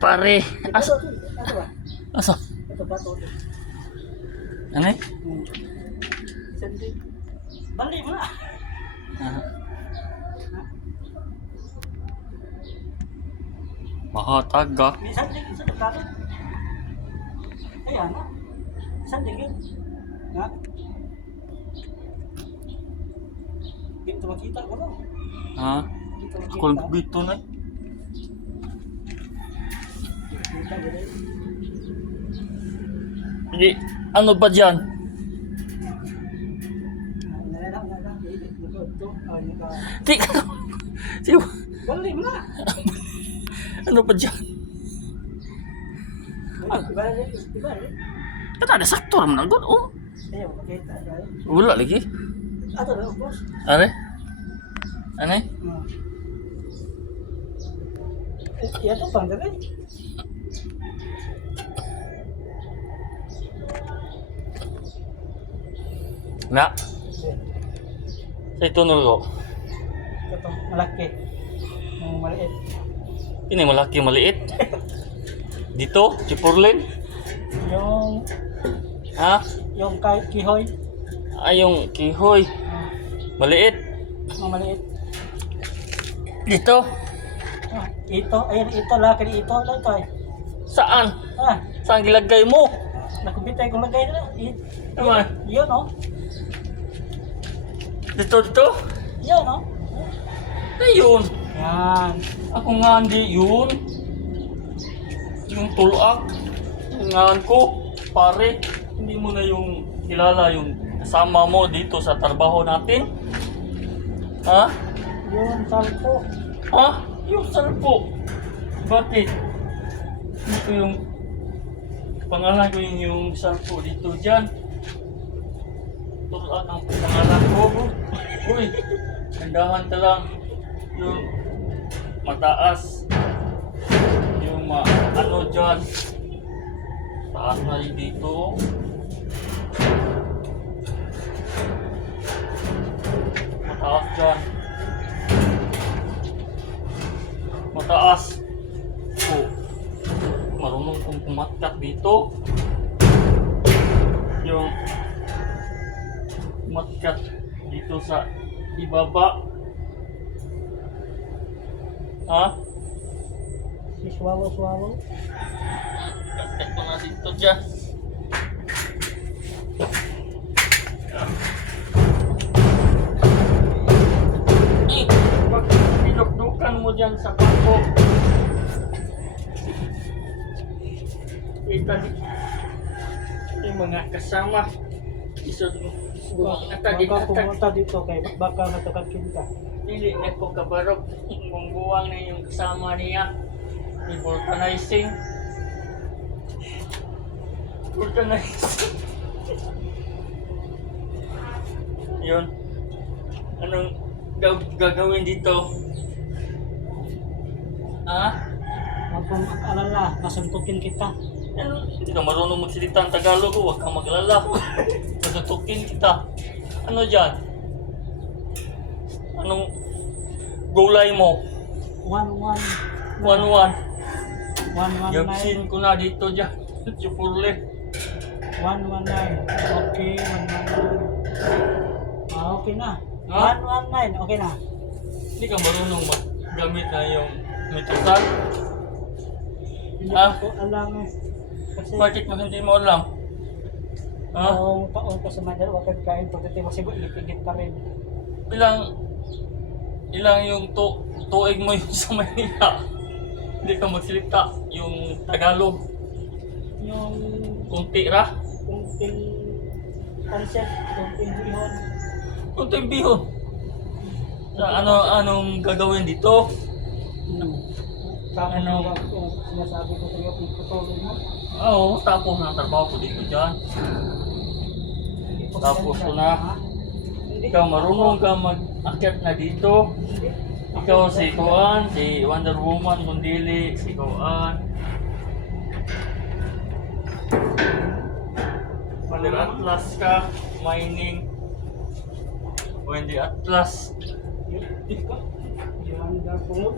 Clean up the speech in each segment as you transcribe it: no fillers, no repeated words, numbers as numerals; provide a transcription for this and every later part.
Pare. Asa? Ito ba? Asa? Ito ba ito? Ano eh? Sandi. Bali mo na. Mahataga. May sandi sa pagkano. Ayan na. Sandi yun. Ha? Dito makita ko lang. Ha? Dito Ako lang dito na. Kita gini. Hindi. Ano ba dyan? Nala. Ito. Di ka. Sige. Bali mo na. Ano ba dyan? Diba? Kata ada sakto naman ang oh. Ayaw, makita. Wala lagi. Ato na, boss. Are? Ano eh? Ya to pang dali. Na. Sa ito nulo. Ito, malaki. Maliit. Ini malaki maliit. Dito, Chipurlin. Yung Ha? kihoy. Ay, yung kihoy. Maliit. Maliit. Dito. Ito, ayun, ito, laki ni ito, ito eh. Saan? Ah, Saan gilagay mo? nakubitay kong lagay na. Naman. Yun, oh. Dito. Yan, oh. Ayun. Yan. Ako nga hindi yun. Yung tulak. Yung nga ko. Pare, hindi mo na yung kilala yung kasama mo dito sa trabaho natin? Ha? Yun, salpo. Ha? Yung salpo. Bakit? Dito yung pangalan ko yung salpo dito dyan. Tulak ang pangalan ko. Uy, gandahan ka lang. Yung mataas. Yung ano dyan. Taas na rin dito. Mataas dyan. Mataas. Oh. Marunong kong kumatkat dito. Yung kumatkat dito sa ibaba. Ha? Si swallow. Katkat ko na dito dyan. Pag dinukdukan mo dyan sa pangko. Kita yung mga kasama. Baka pumunta dito kay baka natakat kita. Dili na ko kabarok. Kung buwang na yung kasama niya. Vulcanizing. Yun. Anong gagawin dito? Ha? Huwag kang alala, nasuntukin kita. Ano? Hindi ka marunong magsalita ng Tagalog. Huwag kang maglala. Natutukin kita. Ano dyan? Anong gulay mo? 119. 1-1. Yapsin ko na dito dyan. Chupurle. 119. Okay, 119. Okay na. Ha? 119, okay na. Hindi ka marunong maggamit na yung metrosan? Hindi Ah? ko alam eh. Kasi Bakit mo hindi mo alam? Ha? noong taon ko sa Manila, huwag kang kain. Pagdating mo siguro, ipigit ka rin. Ilang yung tuig mo yung sa Manila? Hindi ka magsalita yung Tagalog. Yung Kunti ra? kunting concept, kunting bihon. Kunti bihon. Anong gagawin dito? Tama Ano? na sinasabi ko sa'yo, pagpatuloy mo. Oo, tapos na ang trabaho ko dito dyan. Tapos ko na. Ikaw marunong ka mag-akyat na dito. Ikaw si Kuan, si Wonder Woman, kundili, si Kuan. Wonder Atlas ka, mining. Wendy Atlas. Yan, dapat.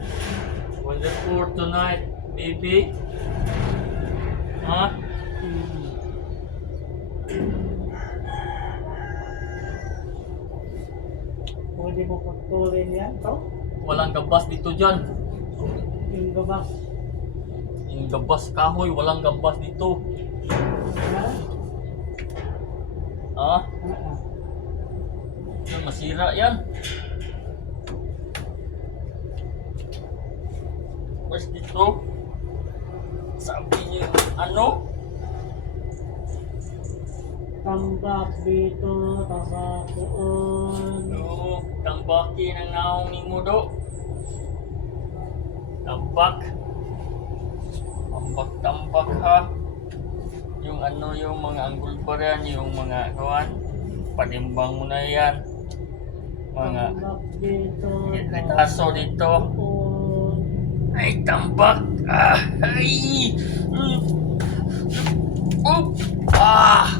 Wonder for tonight, baby. Ha? Pwede mo pagtuloy yan, to? Walang gabas dito dyan. Yung gabas. Yung gabas kahoy, walang gabas dito. Ha? Ha? Yan, masira yan. Mas dito. Sabi niyo, ano? Tambak dito, tambak doon. No, tambaki ng naong ni mo do. Tambak. Tambak ha. Yung ano, yung mga anggol pa rin, yung mga kawan. Panimbang mo na yan. Mga Tambak dito, retaso dito. doon. Ay, tambak. Ah, ay. Oh. Ah.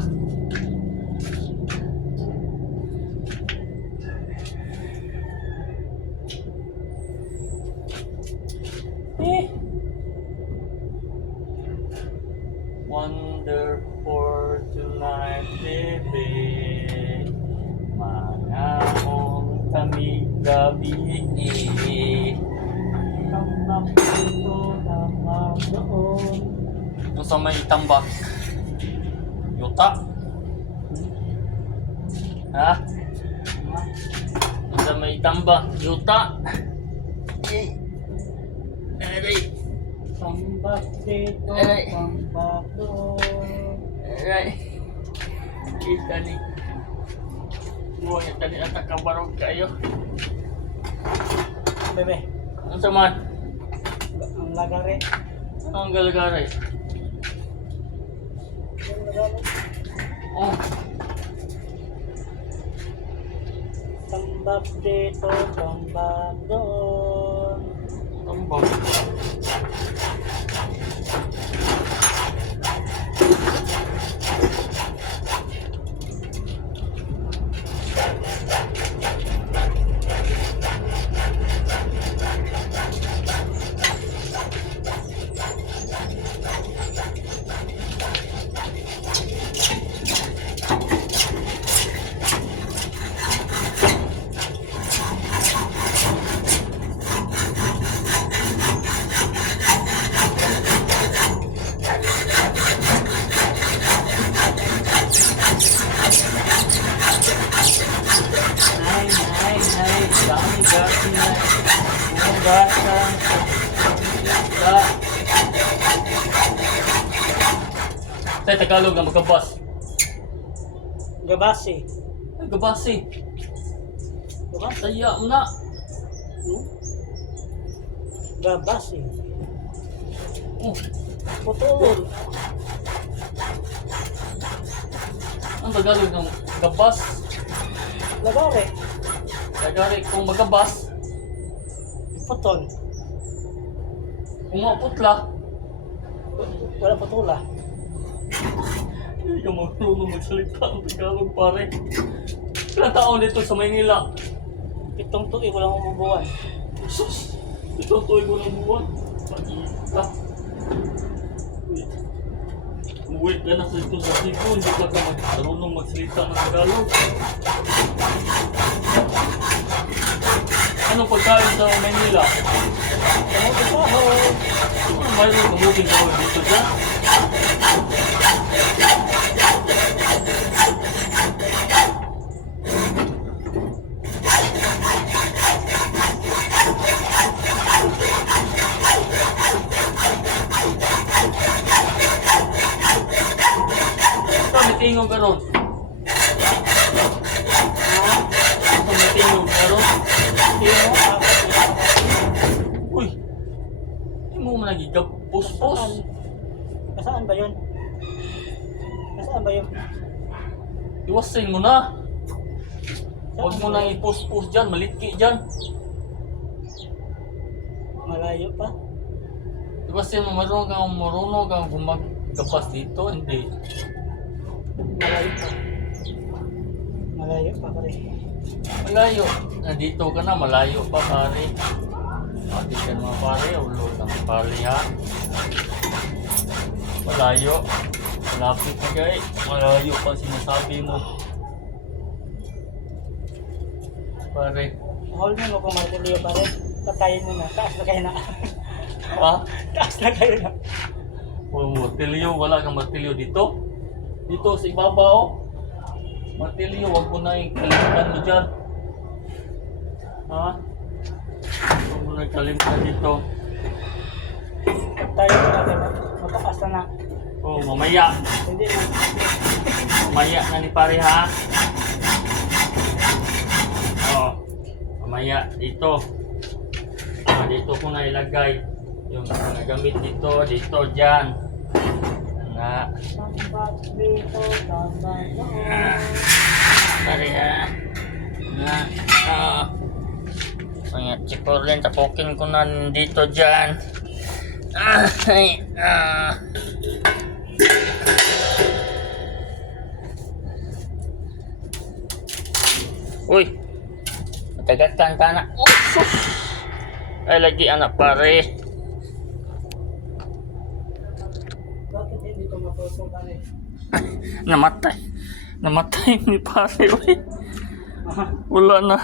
Eh. Wonder for tonight, baby. Manamong kami gabi. Tambak dito, tambak doon. Yung sa may tambak. Yuta. Ha? Yung sa may tambak. Yuta. Aray. Tambak dito, Aray. tambak doon. Aray. Kita ni. Buwan yung tali at kabarog kayo. Bebe, Ano sa man? ang lagari. Ano ang galagaray? Ang lagari. Oh. Tambak dito, tambak doon. Tambak. Ay, Dami gasi na. Mga gasa. Sa. Sa Tagalog na magkabas. gabasi. Ay, gabasi. Gabasi? Saya mo na. Hmm? Gabasi. Oh, Putulon. ang Tagalog ng gabas. Lagari. Lagari kung magkabas. Putol. Kung maputla. Wala putula. Hindi ka marunong magsalita ng Tagalog, pare. Ilang taon dito sa Maynila? 7 tuig, walang umubuan. Sus! Ito tuloy ko ng buwan. Pag-iita. Uwi ka na sa ito sa Cebu, hindi ka marunong magsalita ng Tagalog. Anong pagkain sa Maynila? Kamuti kahoy. Ano mayroon kamuting gawin dito dyan? May tingog ka ron. May tingog ka ron. Tino, Uy! Hindi mo man nagigap. Pus-pus. Nasaan ba yun? Nasaan ba yun? Iwasin mo na. Huwag mo nang ipus-pus dyan. Maliki dyan. Malayo pa. Iwasin mo. Marunong kang gumagkapas dito. Hindi. Malayo pa. Malayo pa pare. Malayo. Nandito ka na. Malayo pa, pare. Ate ka mga pare, ulo ng pare ha. Malayo. Malapit na guys. Malayo pa sinasabi mo. Pare. Hold mo kung martilyo pare. Patayin mo na. Taas na kayo na. Ha? Taas na kayo na. Oh, martilyo. Wala kang martilyo dito. Dito sa ibabaw. Martilyo, wag mo na yung kalimutan mo dyan. Ha? Wag mo na yung kalimutan dito. Patayin mo natin. Mataas na na. Oh, mamaya. Hindi na. Mamaya na ni pare ha. Oh, mamaya dito. Dito ko na ilagay yung mga gamit dito, dyan. Na. Tambat dito, tambat doon. Pare ha. Na. Kaya chikorlen, tapukin ko na dito dyan. Uy, matagakan ka na. Oh, sus! Ay, lagi anak pare. Bakit hindi ko mapusong pare? Namatay. Namatay ni pare. Uy. Wala na.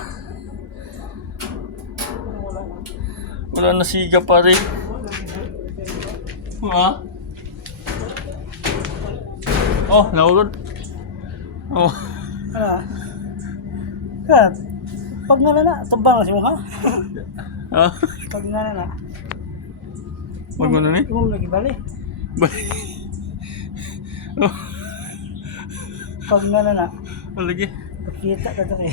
Wala na. Wala na siga pare. Ha? Oh, naulod. Oh. Ano? Kat, pag nga na, tumbang na si mukha. Ha? Pag nga na. Wag mo na ni? Huwag lagi bali. Oh, Pag nga na. lagi. Pagkita ka to eh.